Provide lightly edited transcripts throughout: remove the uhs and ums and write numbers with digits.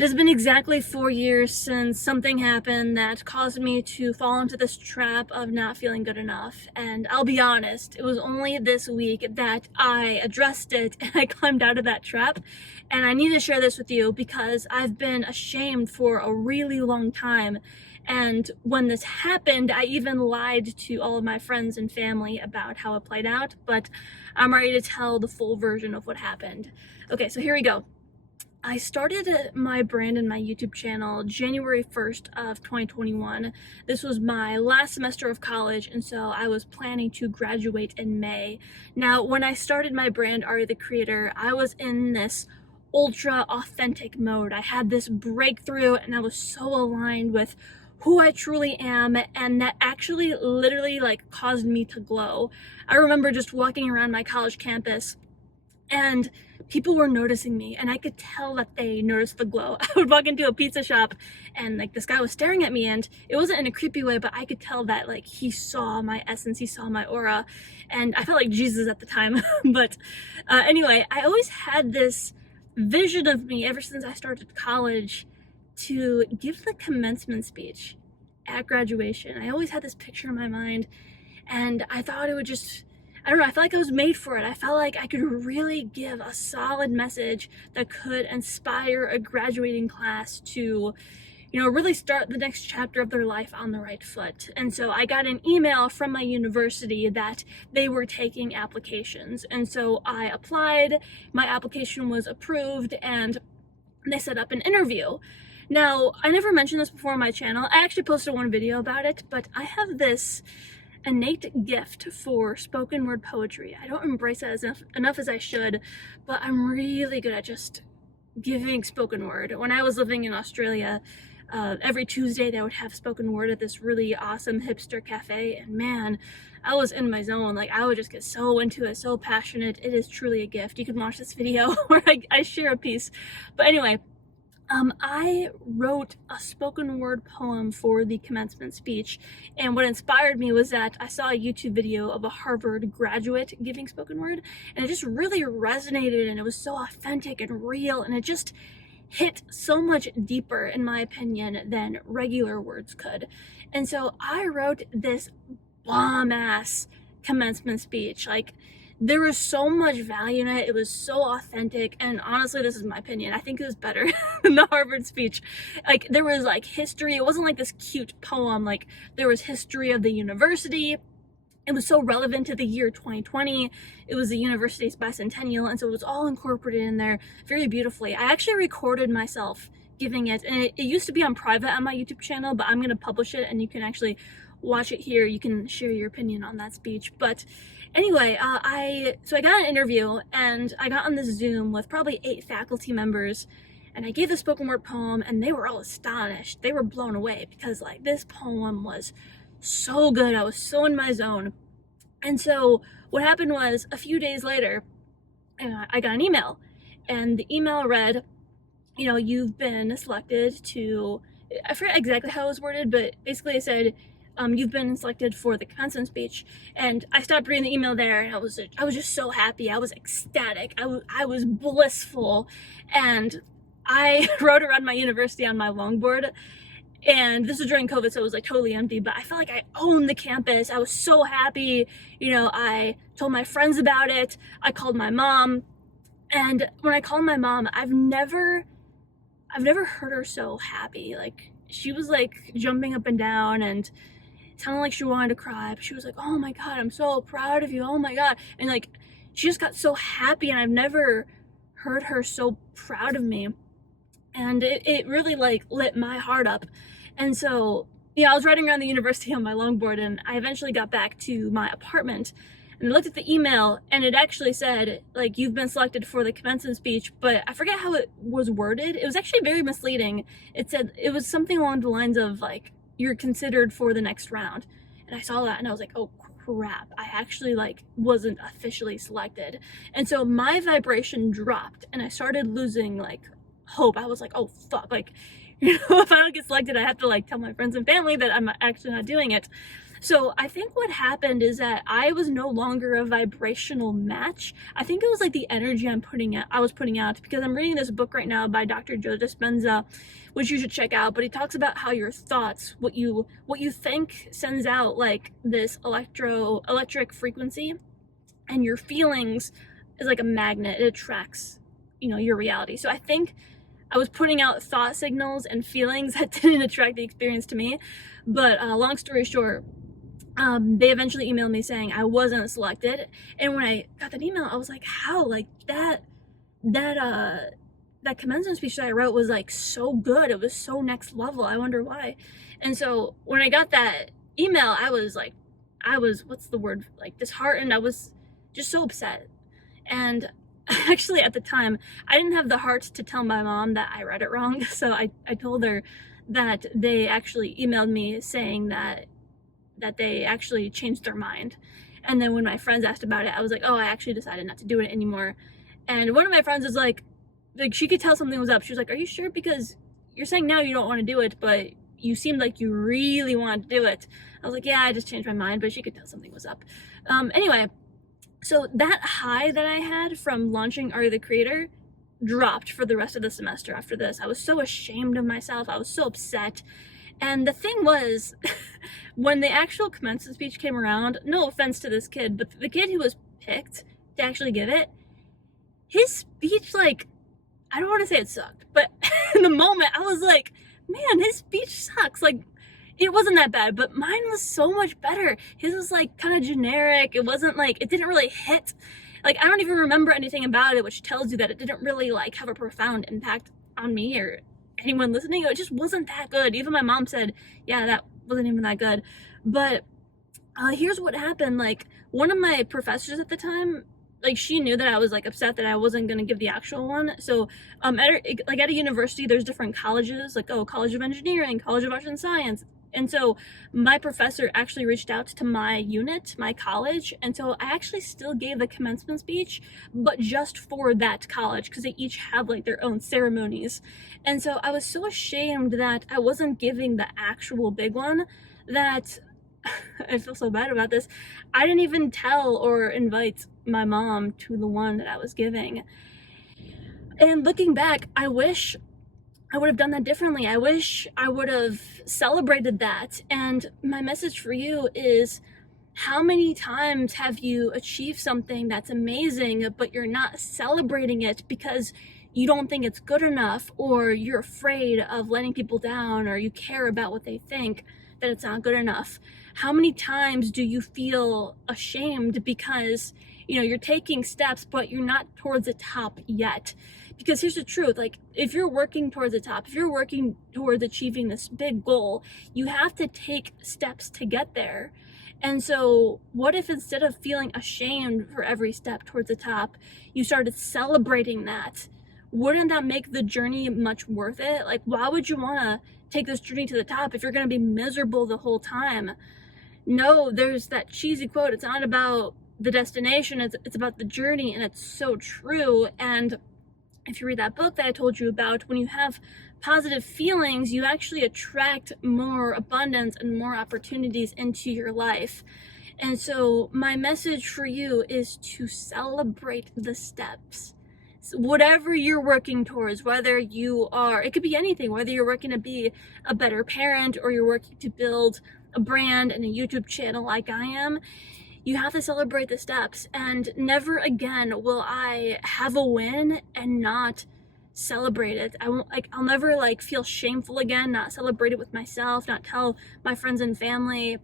It has been exactly 4 years since something happened that caused me to fall into this trap of not feeling good enough. And I'll be honest, it was only this week that I addressed it and I climbed out of that trap. And I need to share this with you because I've been ashamed for a really long time. And when this happened, I even lied to all of my friends and family about how it played out, but I'm ready to tell the full version of what happened. Okay, so here we go. I started my brand and my YouTube channel January 1st of 2021. This was my last semester of college, and so I was planning to graduate in May. Now, when I started my brand, Ari the Creator, I was in this ultra authentic mode. I had this breakthrough and I was so aligned with who I truly am, and that actually literally caused me to glow. I remember just walking around my college campus and people were noticing me, and I could tell that they noticed the glow. I would walk into a pizza shop and this guy was staring at me, and it wasn't in a creepy way, but I could tell that he saw my essence, he saw my aura, and I felt like Jesus at the time. But anyway, I always had this vision of me ever since I started college to give the commencement speech at graduation. I always had this picture in my mind, and I thought it would just, I don't know, I felt like I was made for it. I felt like I could really give a solid message that could inspire a graduating class to, really start the next chapter of their life on the right foot. And so I got an email from my university that they were taking applications. And so I applied, my application was approved, and they set up an interview. Now, I never mentioned this before on my channel. I actually posted one video about it, but I have this innate gift for spoken word poetry. I don't embrace it enough as I should, but I'm really good at just giving spoken word. When I was living in Australia, every Tuesday they would have spoken word at this really awesome hipster cafe, and man, I was in my zone. I would just get so into it, so passionate. It is truly a gift. You can watch this video where I share a piece. But anyway, I wrote a spoken word poem for the commencement speech, and what inspired me was that I saw a YouTube video of a Harvard graduate giving spoken word, and it just really resonated, and it was so authentic and real, and it just hit so much deeper, in my opinion, than regular words could. And so I wrote this bomb-ass commencement speech. There was so much value in it. It was so authentic, and honestly, this is my opinion, I think it was better than the Harvard speech. There was history. It wasn't this cute poem. There was history of the university. It was so relevant to the year 2020. It was the university's bicentennial, and so it was all incorporated in there very beautifully. I actually recorded myself giving it, and it used to be on private on my YouTube channel, but I'm gonna publish it, and you can actually watch it here. You can share your opinion on that speech. But anyway, I got an interview, and I got on this Zoom with probably 8 faculty members, and I gave the spoken word poem, and they were all astonished. They were blown away because this poem was so good. I was so in my zone. And so what happened was, a few days later, I got an email, and the email read, you've been selected to, I forget exactly how it was worded, but basically it said, you've been selected for the commencement speech. And I stopped reading the email there, and I was just so happy. I was ecstatic. I was blissful. And I rode around my university on my longboard, and this was during COVID, so it was totally empty, but I felt like I owned the campus. I was so happy. I told my friends about it. I called my mom, and when I called my mom, I've never heard her so happy. She was jumping up and down, and it sounded like she wanted to cry, but she was like, "Oh my God, I'm so proud of you. Oh my God." And she just got so happy, and I've never heard her so proud of me. And it really lit my heart up. And so, I was riding around the university on my longboard, and I eventually got back to my apartment, and I looked at the email, and it actually said, you've been selected for the commencement speech, but I forget how it was worded. It was actually very misleading. It said, it was something along the lines of you're considered for the next round. And I saw that, and I was like, oh crap, I actually wasn't officially selected. And so my vibration dropped, and I started losing hope. I was like, oh fuck, if I don't get selected, I have to tell my friends and family that I'm actually not doing it. So I think what happened is that I was no longer a vibrational match. I think it was like the energy I was putting out, because I'm reading this book right now by Dr. Joe Dispenza, which you should check out. But he talks about how your thoughts, what you think, sends out like this electric frequency, and your feelings is like a magnet. It attracts, your reality. So I think I was putting out thought signals and feelings that didn't attract the experience to me. But long story short, they eventually emailed me saying I wasn't selected. And when I got that email, I was like, how? Like that commencement speech that I wrote was like so good. It was so next level. I wonder why. And so when I got that email, I was what's the word? Like disheartened. I was just so upset. And actually at the time, I didn't have the heart to tell my mom that I read it wrong. So I told her that they actually emailed me saying that they actually changed their mind. And then when my friends asked about it, I was like, oh, I actually decided not to do it anymore. And one of my friends was like she could tell something was up. She was like, are you sure? Because you're saying now you don't want to do it, but you seemed like you really wanted to do it. I was like, yeah, I just changed my mind, but she could tell something was up. Anyway, so that high that I had from launching Are You the Creator dropped for the rest of the semester after this. I was so ashamed of myself. I was so upset. And the thing was, when the actual commencement speech came around, no offense to this kid, but the kid who was picked to actually give it, his speech, like, I don't want to say it sucked, but in the moment, I was like, man, his speech sucks. Like, it wasn't that bad, but mine was so much better. His was, like, kind of generic. It wasn't, like, it didn't really hit. Like, I don't even remember anything about it, which tells you that it didn't really, like, have a profound impact on me or anyone listening. It just wasn't that good. Even my mom said, yeah, that wasn't even that good. But here's what happened. Like, one of my professors at the time, like, she knew that I was like upset that I wasn't going to give the actual one. So at a university, there's different colleges, like, College of Engineering, College of Arts and Science. And so my professor actually reached out to my unit, my college, and so I actually still gave the commencement speech, but just for that college, because they each have like their own ceremonies. And so I was so ashamed that I wasn't giving the actual big one that I feel so bad about this. I didn't even tell or invite my mom to the one that I was giving. And looking back, I wish I would have done that differently. I wish I would have celebrated that. And my message for you is, how many times have you achieved something that's amazing, but you're not celebrating it because you don't think it's good enough, or you're afraid of letting people down, or you care about what they think, that it's not good enough? How many times do you feel ashamed because, you're taking steps, but you're not towards the top yet? Because here's the truth, like, if you're working towards the top, if you're working towards achieving this big goal, you have to take steps to get there. And so what if instead of feeling ashamed for every step towards the top, you started celebrating that? Wouldn't that make the journey much worth it? Like, why would you want to take this journey to the top if you're going to be miserable the whole time? No, there's that cheesy quote, it's not about the destination, it's about the journey, and it's so true. And if you read that book that I told you about, when you have positive feelings, you actually attract more abundance and more opportunities into your life. And so my message for you is to celebrate the steps. So whatever you're working towards, whether it could be anything, whether you're working to be a better parent, or you're working to build a brand and a YouTube channel like I am, you have to celebrate the steps. And never again will I have a win and not celebrate it. I'll never feel shameful again, not celebrate it with myself, not tell my friends and family.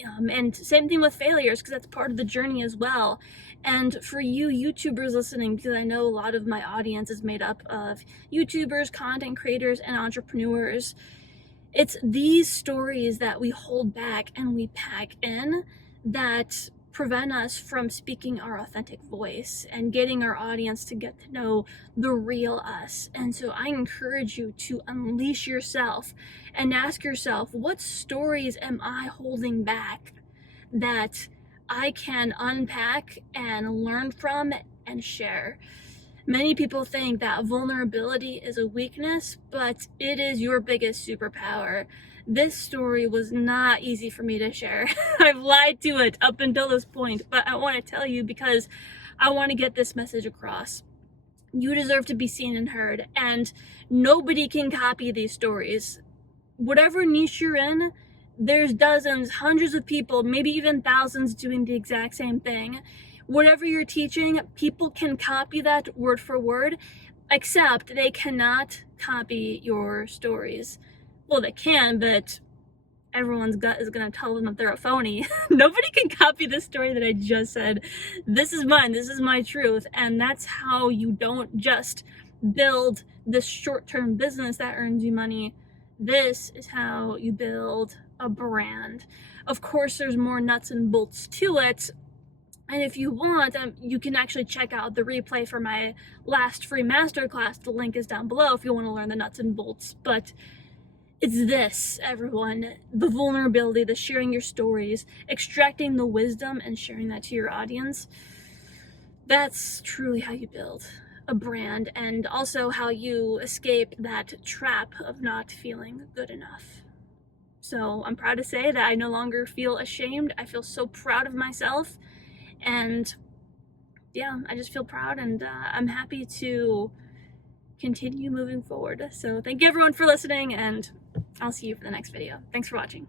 And same thing with failures, because that's part of the journey as well. And for you YouTubers listening, because I know a lot of my audience is made up of YouTubers, content creators, and entrepreneurs, it's these stories that we hold back and we pack in that prevent us from speaking our authentic voice and getting our audience to get to know the real us. And so I encourage you to unleash yourself and ask yourself, what stories am I holding back that I can unpack and learn from and share? Many people think that vulnerability is a weakness, but it is your biggest superpower. This story was not easy for me to share. I've lied to it up until this point, but I want to tell you because I want to get this message across. You deserve to be seen and heard, and nobody can copy these stories. Whatever niche you're in, there's dozens, hundreds of people, maybe even thousands doing the exact same thing. Whatever you're teaching, people can copy that word for word, except they cannot copy your stories. Well, they can, but everyone's gut is going to tell them that they're a phony. Nobody can copy the story that I just said. This is mine. This is my truth. And that's how you don't just build this short-term business that earns you money. This is how you build a brand. Of course, there's more nuts and bolts to it. And if you want, you can actually check out the replay for my last free masterclass. The link is down below if you want to learn the nuts and bolts. But it's this, everyone, the vulnerability, the sharing your stories, extracting the wisdom and sharing that to your audience. That's truly how you build a brand, and also how you escape that trap of not feeling good enough. So I'm proud to say that I no longer feel ashamed. I feel so proud of myself, and yeah, I just feel proud, and I'm happy to continue moving forward. So thank you everyone for listening, and I'll see you for the next video. Thanks for watching.